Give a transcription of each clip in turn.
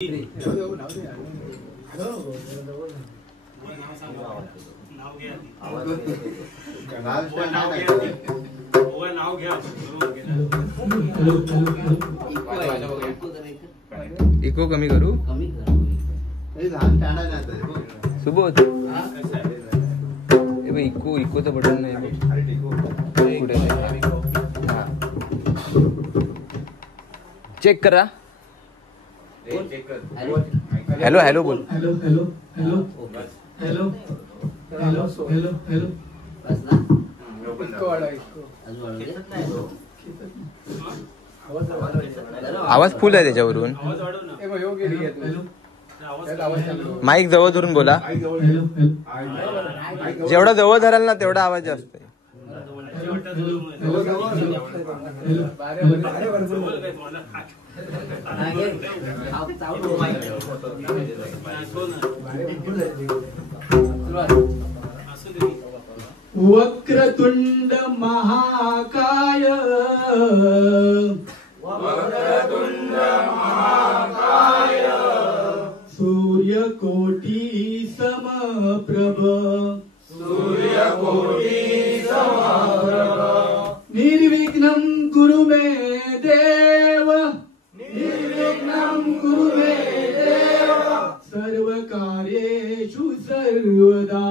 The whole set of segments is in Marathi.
इको कमी करू सुबोध इको इकोचं बटन नाही कुठे चेक करा हॅलो हॅलो बोल hello hello hello hello hello hello hello आवाज फुल आहे त्याच्यावरून माईक जवळ धरून बोला जेवढा जवळ धराल ना तेवढा आवाज जास्त आहे वक्रतुंड महाकाय सूर्यकोटी समप्रभ निर्विघ्नं कुरु मे देव सर्वकार्येषु सर्वदा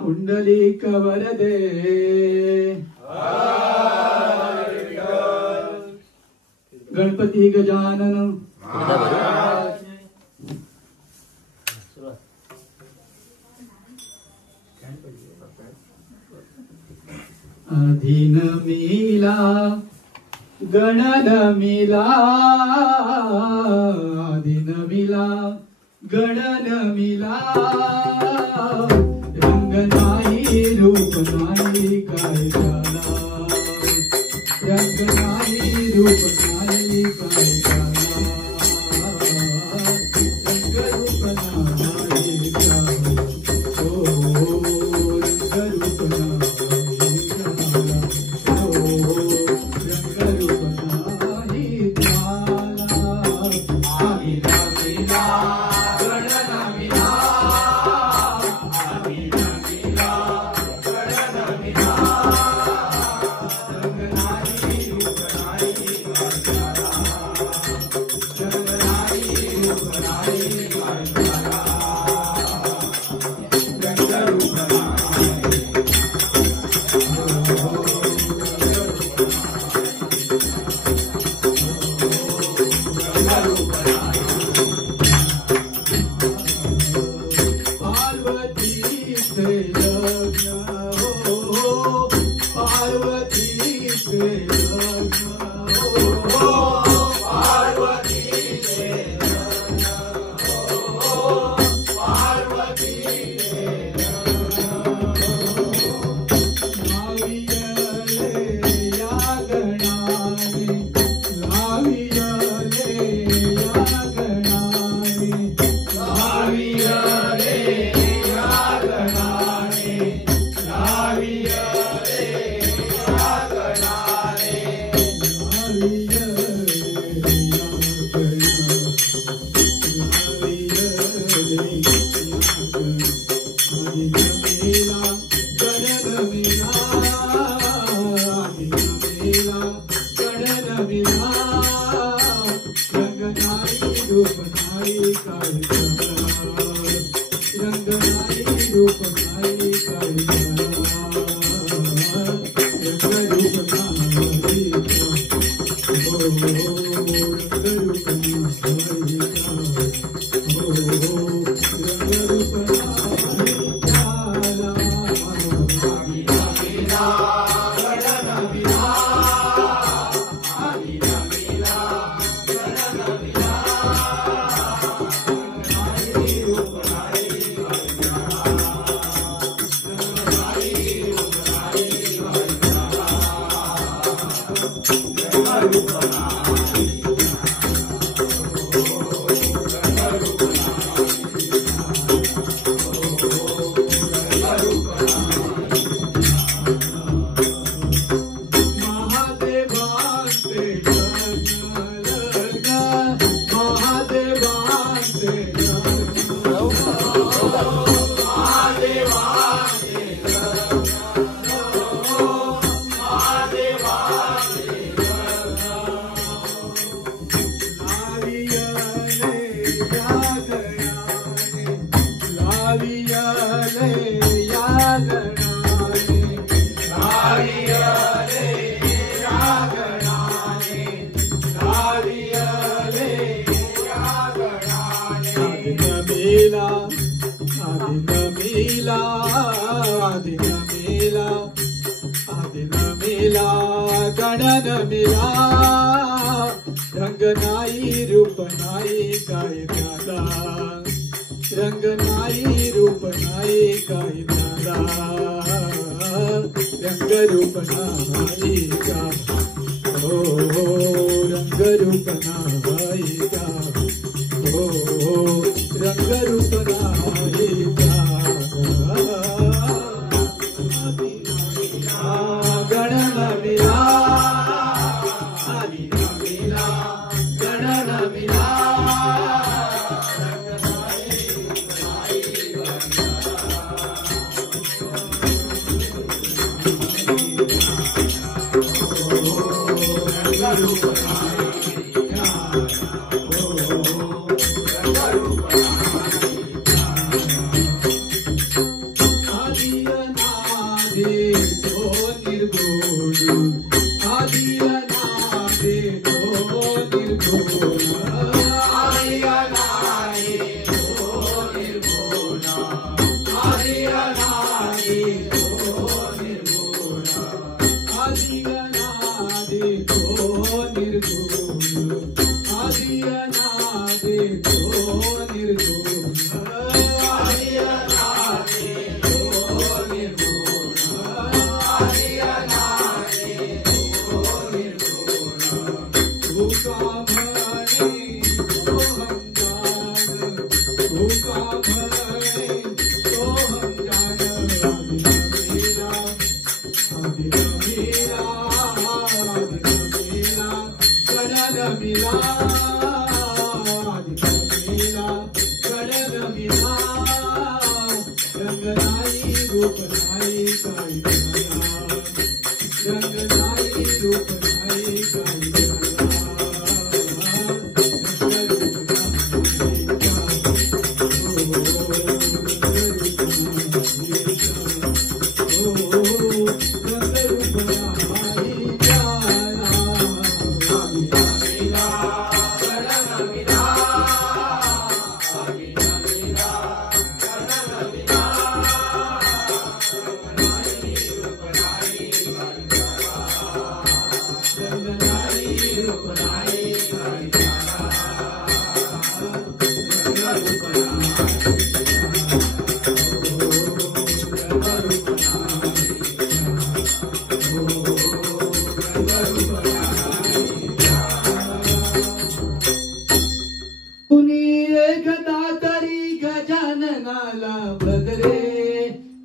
कुंडलिक वरदे गणपती गजानन अधीन मिला गणन मिला अधीन मिला गणन मिला रंग नाही रूप नाही काय झाला रंग नाही रूप नाही काय झाला रंग रूप नाही काय ओ रंग रूप नाही ओ रंग रूप नाही मिला गणन मिला रंग नाही रूप नाही काय दादा रंग नाही रूप नाही काय दादा रंग रूप नाही का हो रंग रूप नाही का हो रंग रूप नाही का गणन मिला गणन मिला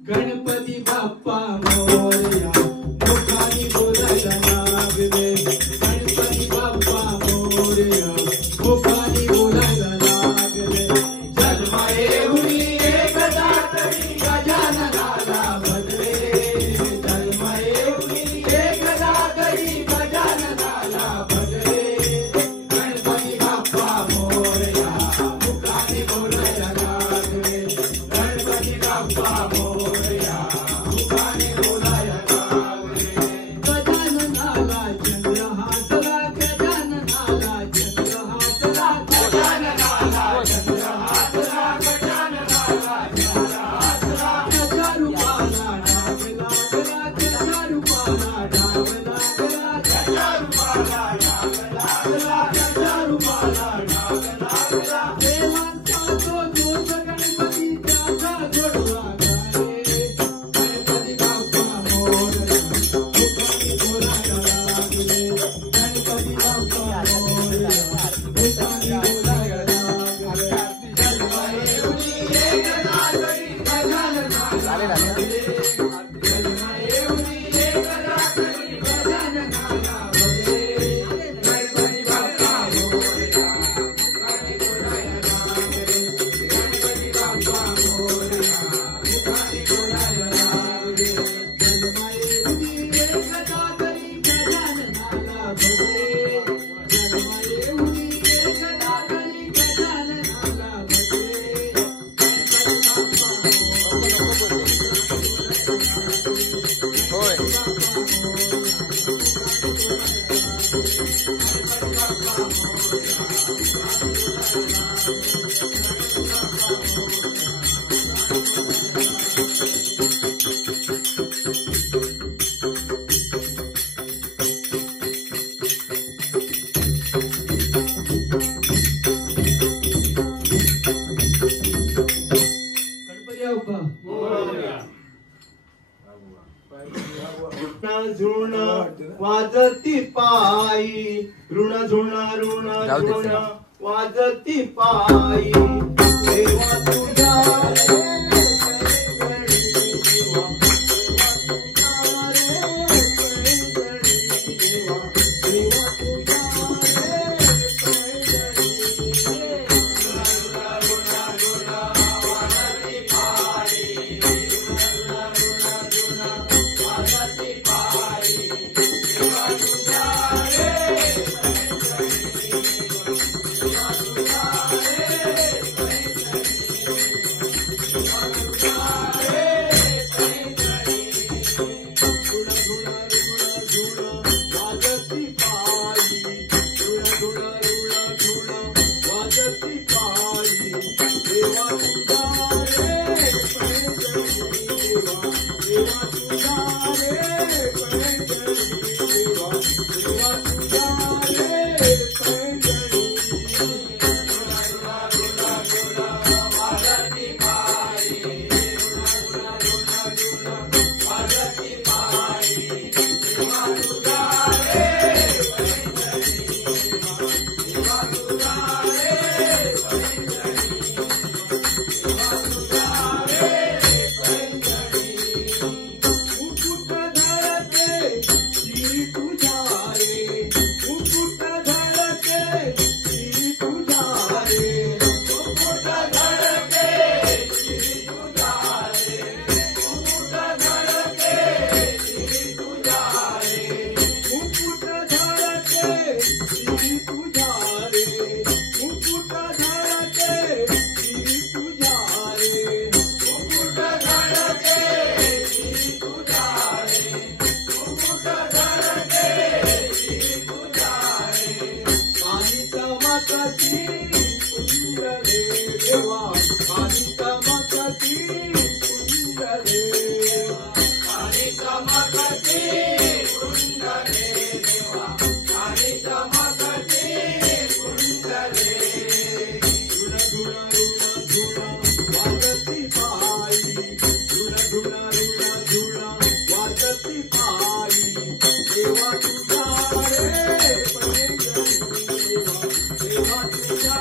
गणपती बाप्पा मोरया मुखानी बोलायला लागले गणपती बाप्पा मोरया मुखानी बोलायला लागले जन्मा येऊनी एकदा तरी गजाननाला भजले जन्मा येऊनी एकदा तरी गजाननाला भजले गणपती बाप्पा मोरया मुखानी बोलायला लागले गणपती बाप्पा मोरया मुखानी बोलायला लागले गजाननाला चंद्र हासला गजाननाला चंद्र हासला गजाननाला चंद्र हासला गजाननाला चंद्र हासला गजा रूपाला डाग लागला गजा रूपाला डाग लागला गजा रूपाला डाग लागला गजा रूपाला डाग लागला देवांचा तो दोष गणपती त्याचा जोडवा गाणे गणपती बाप्पा मोरया मुखानी बोलायला लागले गणपती बाप्पा मोरया मुखानी बोलायला लागले जन्मा येऊनी एकदा तरी गजाननाला भजले जन्मा येऊनी एकदा तरी गजाननाला भजले गणपती बाप्पा मोरया ऋण जाऊ दे ऋण चला. वाजती पायी देवा तुझ्या रे पैंजणी देवा देवा तुझ्या रे पैंजणी देवा देवा तुझ्या देवा तुझ्या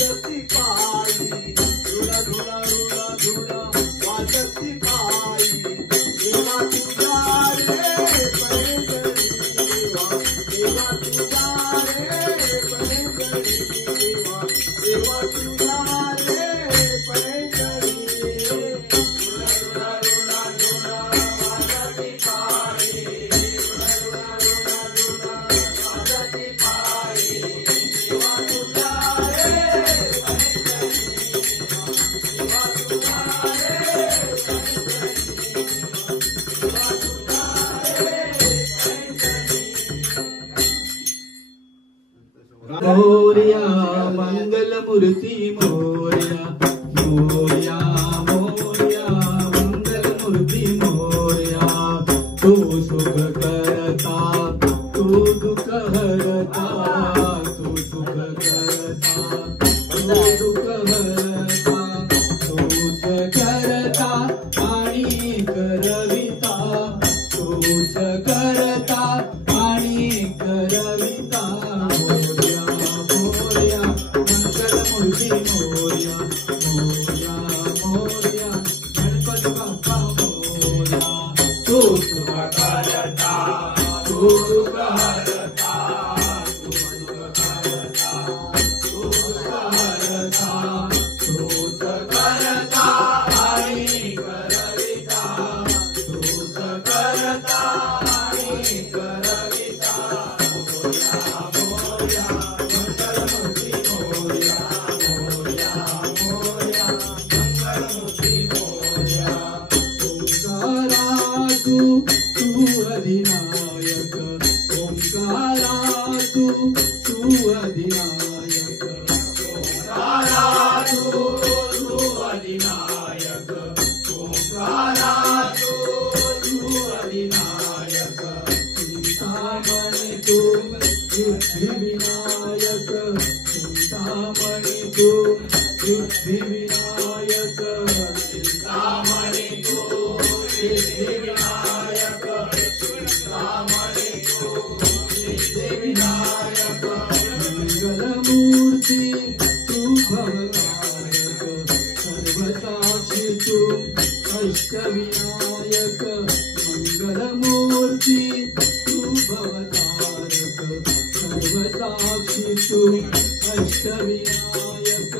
वाजती पायी धुळा धुळा धुळा धुळा वाजती पायी देवा तुझा रे पैंजणी देवा देवा तुझा रे पैंजणी देवा देवा तुझा रे पैंजणी धुळा धुळा धुळा धुळा वाजती पायी धुळा धुळा धुळा धुळा वाजती पायी देवा तुझा रे मोरया मंगल मूर्ती मोरया मोरया मोरया मंगल मूर्ती मोरया तू सुख करता तू दुःख हरता तू सुख करता तू दुःख हरता तूच करता आणि करविता तूच करता आणि करविता मोरया मोरया मंगल मूर्ती मोरया मोरया मोरया गणपती बाप्पा मोरया तू सुख करता तू दुःख हरता तू सुख करता तू दुःख हरता तूच करता आणि करविता तूच करता आणि करविता मोरया मोरया मंगल मूर्ती मोरया मोरया मोरया मंगल मूर्ती मोरया ओंकारा तू अधिनायक ओंकारा तू अधिनायक ओंकारा तू अधिनायक ओंकारा तू अधिनायक चिंतामणी तू सिद्धिविनायक चिंतामणी तू सिद्धिविनायक चिंतामणी तू सिद्धिविनायक चिंतामणी तू सिद्धिविनायक मंगलमूर्ती तू भवनायक सर्वसाक्षी तू अष्टविनायक मंगलमूर्ती तू भवतारक सर्वसाक्षी तू अष्टविनायक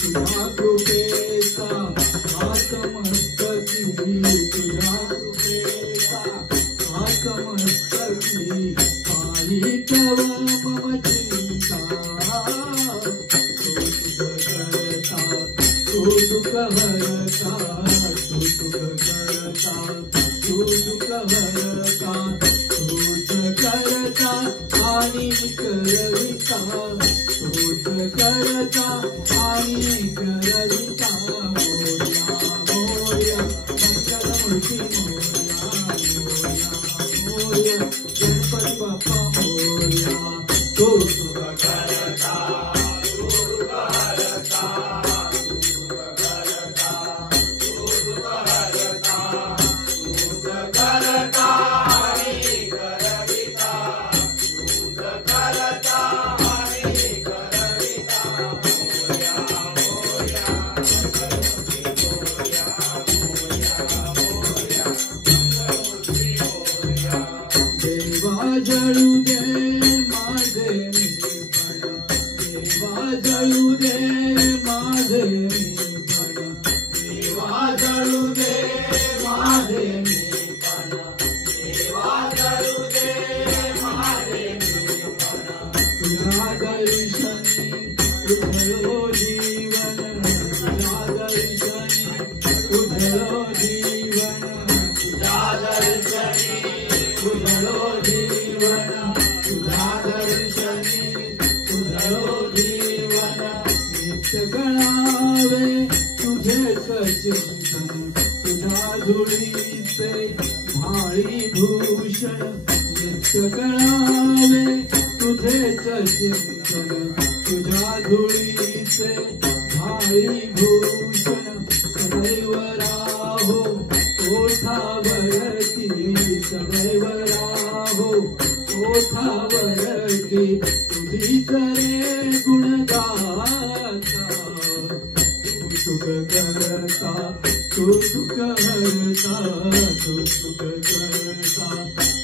तुझ्या कृपेचा आत्मस्तकी तुझ्या कृपेचा आत्मस्तकी पायी तव मम चिंता तू सुख करता तू सुख करता तू सुख करता तूच करता आणि करविता तूच करता आणि करविता मोरया मोरया मंगल मूर्ती मोरया मोरया मोरया गणपती बाप्पा मोरया तू सुख करता तू सुख हरता तू सुख करता तू सुख हरता तूच करता आणि करविता तूच करता आणि करविता मोरया मोरया मंगल मूर्ती मोरया मोरया मोरया मंगल मूर्ती मोरया देवा जळू दे माझे मीपण देवा जळू दे माझे मीपण देवा जळू दे माझे मीपण देवा जळू दे माझे मीपण तुझ्या दर्शनी उधळो जीवन तुझ्या दर्शनी उधळो जीवन तुझ्या दर्शनी उधळो जीवन तुझ्या दर्शनी उधळो जीवन नित्य गणावे तुझेच चिंतन तुझ्या धुळीचे भाळी भूषण नित्य गणावे तुझेच चिंतन तुझ्या धुळीचे भाळी भूषण सदैव राहो ओठावरती सदैव राहो ओठावरती तुझी करे गुणगाता सुख करता तू सुख हरता तू सुख करता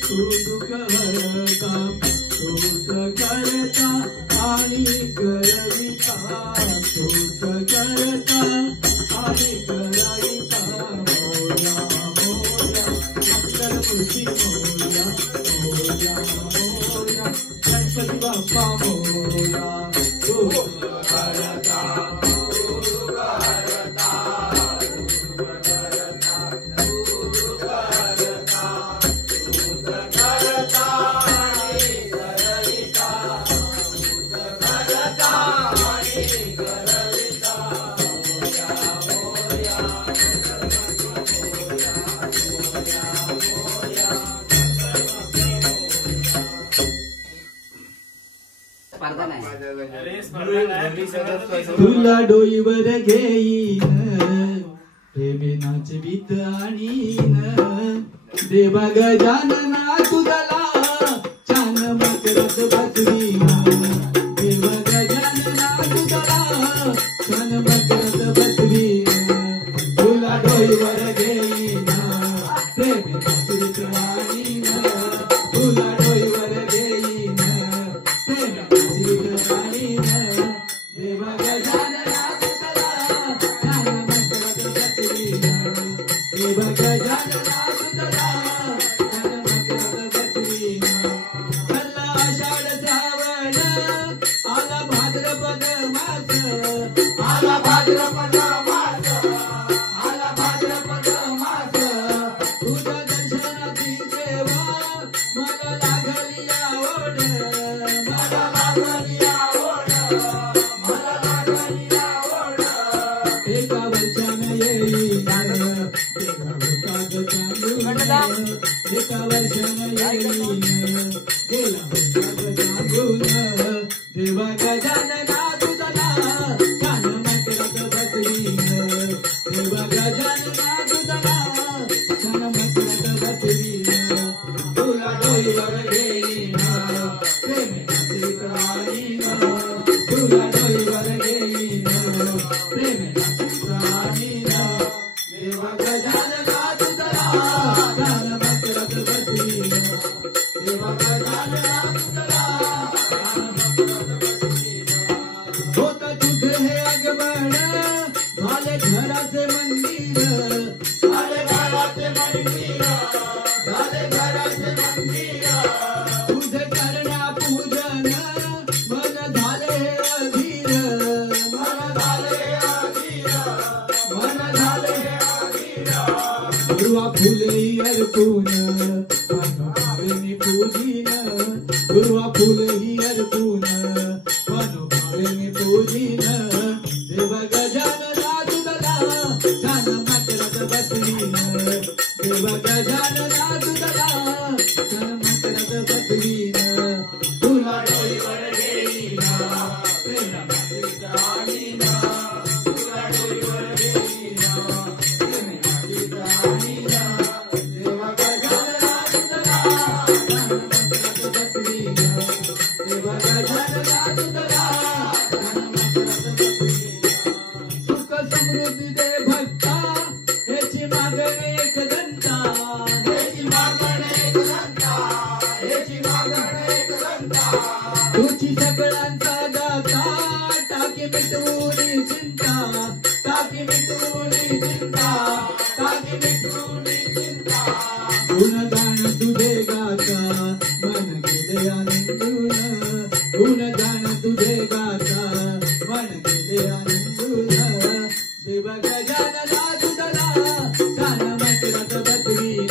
तू सुख हरता तूच करता आणि करविता तूच करता आणि करविता मोया मोया मंगलमूर्ती मोया मोया मोया गणपती बाप्पा मोया तू करता तुला डोईवर घेईन प्रेमेनाच बीत आणीन देवा गजानना तुझला छान मकरत बसवीन देवा गजानना तुझला छान मकरत बसवीन तुला डोईवर घेईन प्रेमेनाच बीत आणीन तुला डोईवर घेईन प्रेमेनाच बीत आणीन देवा गजानना तुझला छान मकरत बसवीन देवा गजानना तुझला छान मकरत बसवीन चला आषाढ श्रावण आला भाद्रपद मास आला भाद्रपद मास आला भाद्रपद मास तुझ्या दर्शनाची सेवा मला लागली आवड मला लागली आवड मला लागली आवड एका वर्षाने येईन एका भूताग चालून एका वर्षाने येईन गेला भूताग चालून देवा गजानना तुझला छान मकरत बसवीन देवा गजानना तुझला छान मकरत बसवीन तुला डोईवर घेईन प्रेमेनाच आणीन तुला डोईवर घेईन प्रेमेनाच आणीन देवा गजानना तुझला छान मकरत बसवीन देवा गजानना तुझला छान मकरत बसवीन होत तुझे हे आगमन झाले घराचे मंदिर झाले घराचे मंदिर झाले घराचे मंदिर तुझे करण्या पूजन मन झाले हे अधीर मन झाले हे अधीर मन झाले हे अधीर दुर्वा फुलही अर्पून मनोभावेने पूजीन दुर्वा फुलही अर्पून मनोभावेने पूजीन देवा गजानना तुझला छान मकरत बसवीन देवा गजानना तुझला छान मकरत बसवीन तुला डोईवर घेईन प्रेमेनाच आणीन तुला डोईवर घेईन प्रेमेनाच आणीन देवा गजानना तुझला छान मकरत बसवीन देवा गजानना तुझला छान मकरत बसवीन सुख समृद्धी दे भक्ता हेची मागणे एक दंता हेची मागणे एक दंता हेची मागणे एक दंता तुझी सगळ्यांचा दाता टाकी मिटवून चिंता टाकी मिटवून चिंता टाकी मिटवून चिंता गुणगान तुझे गाता मन गेले आनंदून गुणगान तुझे गाता मन गेले आनंदून देवा गजानना तुझला छान मकरत बसवीन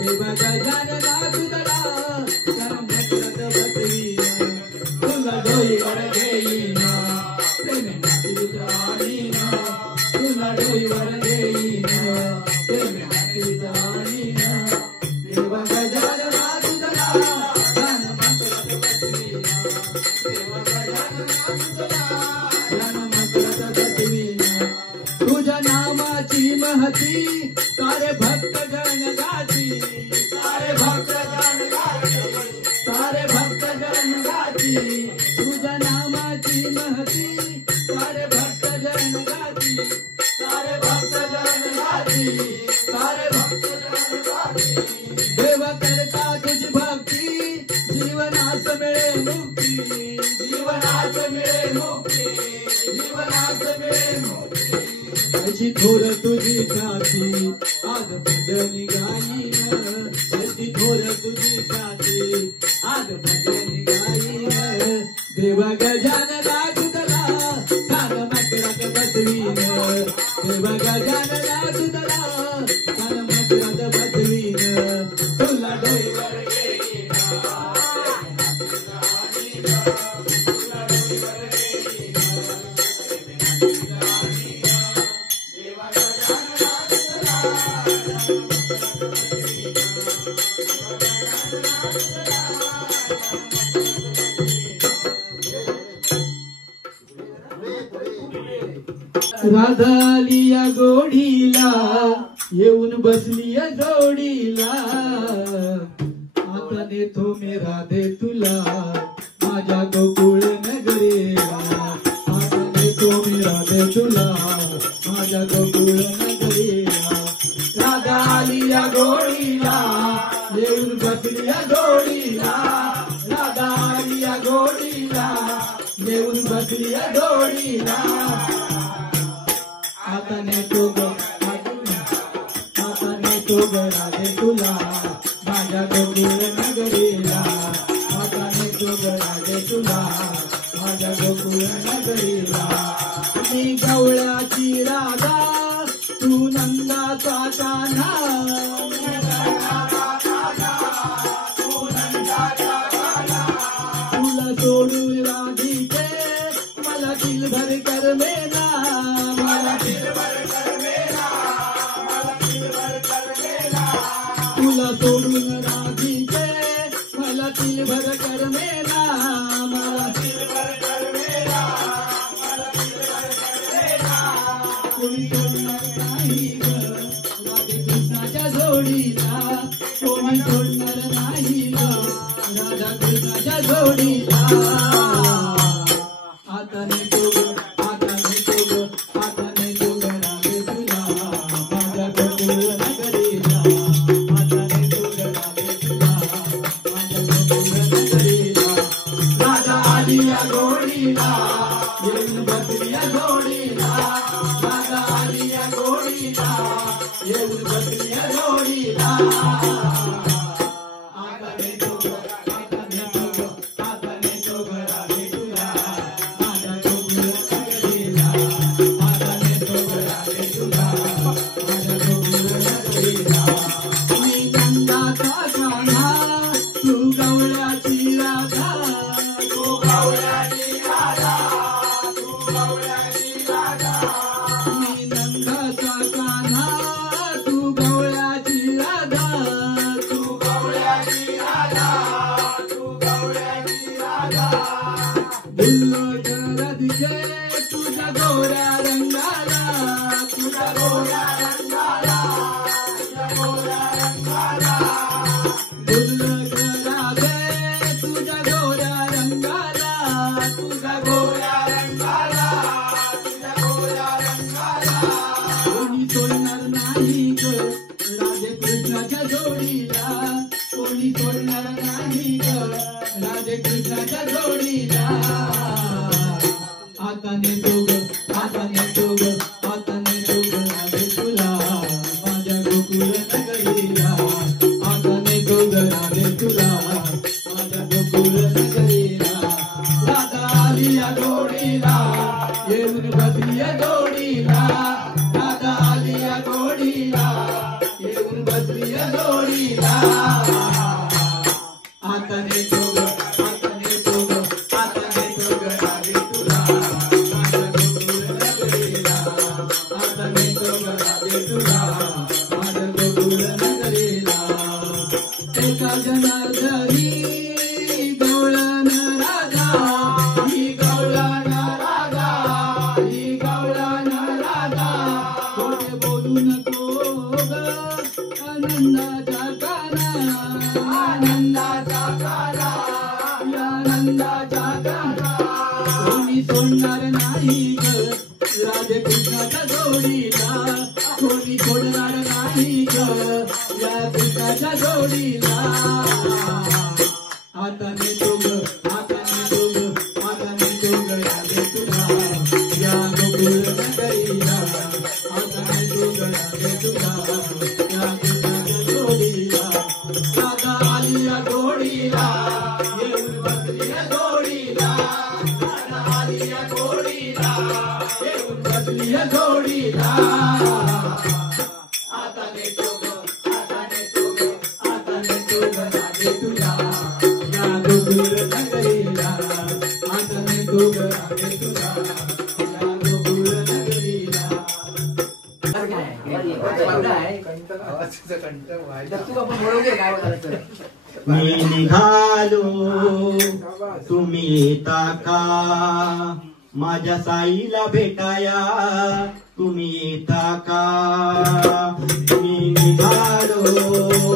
देवा गजानना तुझला छान मकरत बसवीन तुला डोईवर घेईन प्रेमेनाच आणीन तुला डोईवर घेईन प्रेमेनाच आणीन देवा गजानना तुझला छान मकरत बसवीन देवा गजानना तुझला छान मकरत बसवीन तुझ्या नामाची महती सारे भक्त गण गाती सारे भक्त गण गाती सारे भक्त गण गाती तुझ्या नामाची महती सारे भक्त भक्त जन गाती, सारे भक्त जन गाती, सारे भक्त जन गाती. देव करता तुझी भक्ती, जीवनास मिळे मुक्ती, जीवनास मिळे मुक्ती, जीवनास मिळे मुक्ती. अशी थोर तुझी ख्याती, आज भजन गाईन, अशी थोर तुझी ख्याती, आज भजन गाईन. देव गजानना तुझला छान मकरात बसवीन, देव गजानना तुझला छान मकरात बसवीन. तुला डोईवर राधा आली या गोडीला, येऊन बसली या जोडीला. आता नेतो मी राधे तुला माझ्या गोकुळ नगरीला, आता नेतो मी राधे तुला माझ्या गोकुळ नगरीला. राधा आली या गोडीला, येऊन बसली या जोडीला. राधा आली या गोडीला, येऊन बसली या जोडीला. आता नेतो ग राधे तुला माझ्या गोकुळ नगरीला. आता नेतो ग राधे तुला माझ्या गोकुळ नगरीला. मी गवळ्याची राधा, तू नंदाचा कान्हा. तुला सोडून राधिके मला दिलभर करमेना, मला दिलभर करमेना, मला दिलभर करमेना. तुला सोडून राधिके मला दिलभर करमेना, मला दिलभर करमेना, मला दिलभर करमेना. कोणी सोडणार नाही ग राधे कृष्णाच्या जोडीला, कोणी सोडणार नाही ग राधा कृष्णाच्या जोडीला. आता नेतो ग, आता नेतो ग, आता नेतो ग राधे तुला माझ्या गोकुळ नगरीला. आता नेतो ग राधे तुला माझ्या गोकुळ नगरीला. राधा आली या गोडीला, येऊन बसली या जोडीला. राधा आली या गोडीला, येऊन बसली या जोडीला. आता नेतो ग, आता नेतो ग, आता नेतो ग राधे तुला माझ्या गोकुळ नगरीला. आता नेतो ग राधे तुला माझ्या गोकुळ नगरीला. मी नंदाचा कान्हा, तू गवळ्याची राधा. तू गवळ्याची राधा, तू गवळ्याची राधा. मी नंदाचा कान्हा, तू गवळ्याची राधा. तू गवळ्याची राधा, तू गवळ्याची राधा. दिल्लो राधिके तुझ्या गोऱ्या रंगाला, तुझ्या गोऱ्या रंगाला, तुझ्या गोऱ्या रंगाला. दिल्लो राधे तुझ्या गोऱ्या रंगाला, तुझ्या गोऱ्या रंगाला, तुझ्या गोऱ्या रंगाला. कोणी सोडणार नाही ग राधे कृष्णाच्या जोडीला, कोणी सोडणार नाही ग राधे कृष्णाच्या जोडीला. आता नेतो ग, आता नेतो ग, आता नेतो ग राधे तुला माझ्या गोकुळ नगरीला. आता नेतो ग राधे तुला माझ्या गोकुळ नगरीला. राधा आली या गोडीला, येऊन बसली या जोडीला. राधा आली या गोडीला, येऊन बसली या जोडीला. आता नेतो ग, आता नेतो ग, आता नेतो ग राधे तुला माझ्या गोकुळ नगरीला. आता नेतो ग राधे तुला माझ्या गोकुळ नगरीला. एका जनार्दनी गवळण राधा, ही गवळण राधा, ही गवळण राधा. कोणी बोलू नको ग आनंदाच्या काना, आनंदाच्या काना, आनंदाच्या काना. कोणी सोडणार नाही ग राधे कृष्णाच्या जोडीला कोणी सोडणार नाही ग या कृष्णाच्या जोडीला हाताने दोघ हाताने दोघ हाताने दोघ राधे तुला या गोकुळ नगरीला हाताने दोघ राधे तुला या कृष्णाच्या जोडीला राधा आली या जोडीला येऊन बसली या जोडीला राधा आली या जोडीला येऊन बसली या जोडीला हाताने दोघ राधे तुला या गोकुळ नगरीला हाताने दोघ राधे तुला या गोकुळ नगरीला आवाजाचा कंठ व्हायचा. मी निघालो तुम्ही येता का माझ्या साईला भेटाया तुम्ही येता का मी निघालो